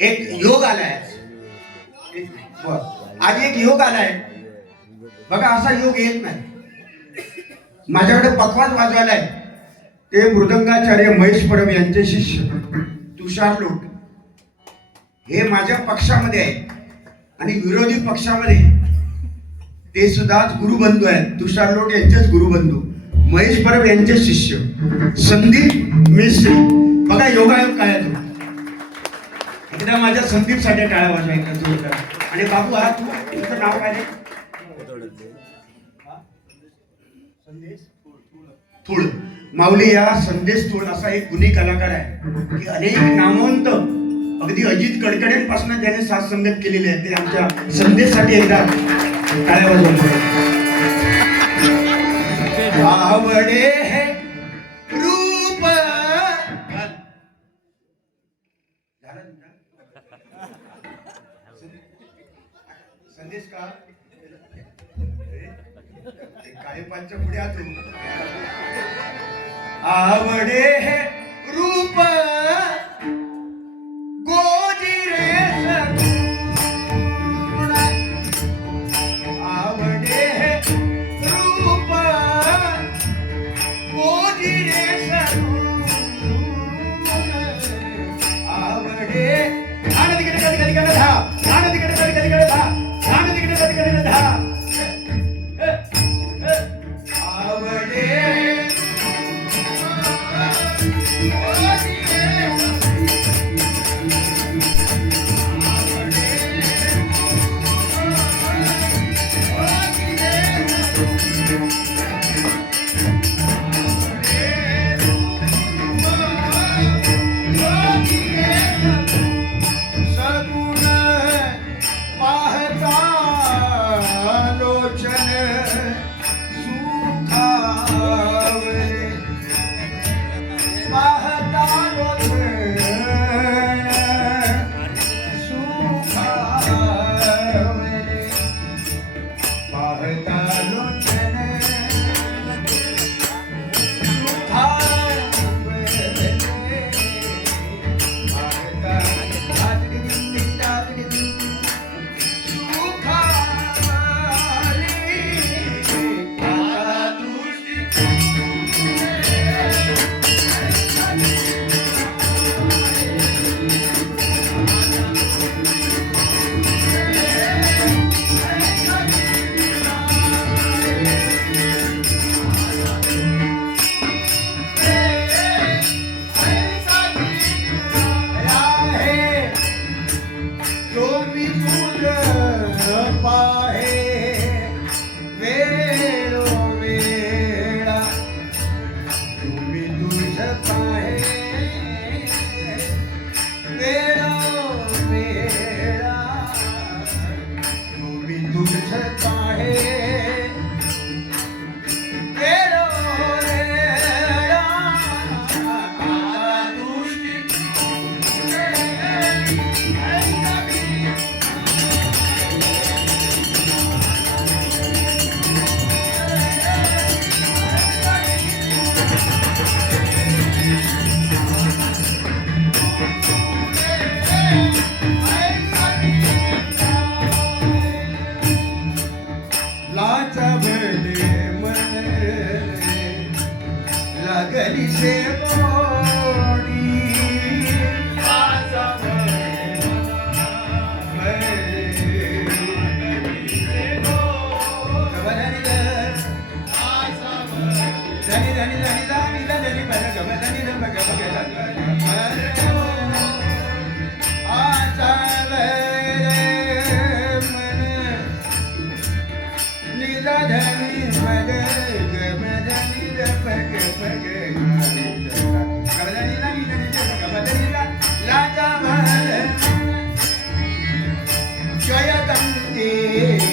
एक योग आलाय. आज एक योग आलाय. बघा असा योग येत नाही. माझ्याकडे पकवान वाजवायलाय. आहे ते मृदंगाचार्य महेश परब यांचे शिष्य. तुषार लोट हे माझ्या पक्षामध्ये आहे. आणि विरोधी पक्षामध्ये ते सुद्धा गुरुबंधू आहेत. तुषार लोट यांचेच गुरुबंधू. महेश परब यांचे शिष्य. संदीप मिश्री. बघा योगायोग काय आहे तो. एकदा माझ्या संदीपसाठी टाळ्या वाजवायच्या जोरदार. आणि बाबू हा तू तुझं नाव काय रे? हा? संदेश थोड माऊली या संदेश थोड असा एक गुन्हे कलाकार आहे की अनेक नामवंत अगदी अजित कडकडेंपासून त्याने साथ संगत केलेली आहे ते आमच्या संदेशसाठी एकदा टाळ्या वाजवून आवडे संदेश का काही पाचच्या पुढे आतो आवडे हे Yeah.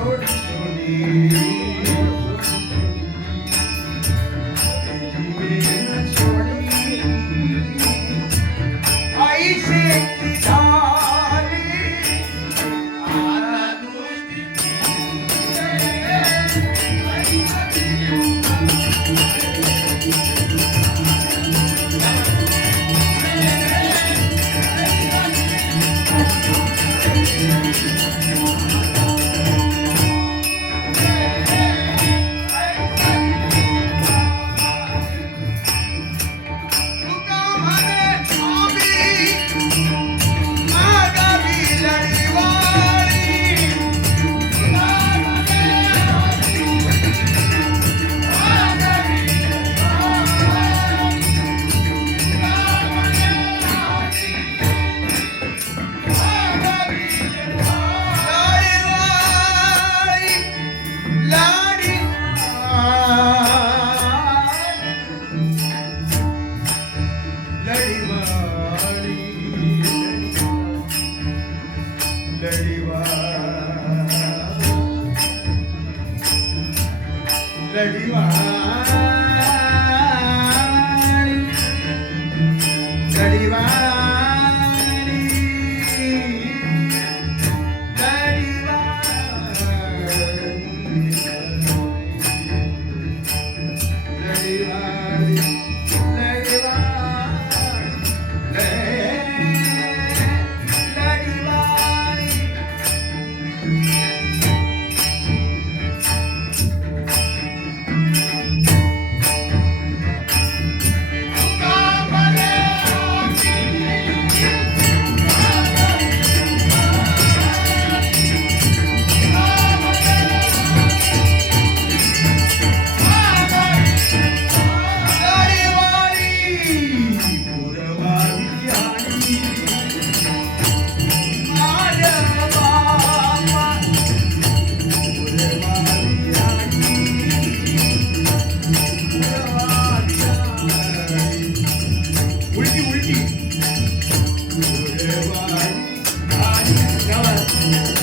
Lord, Thank you.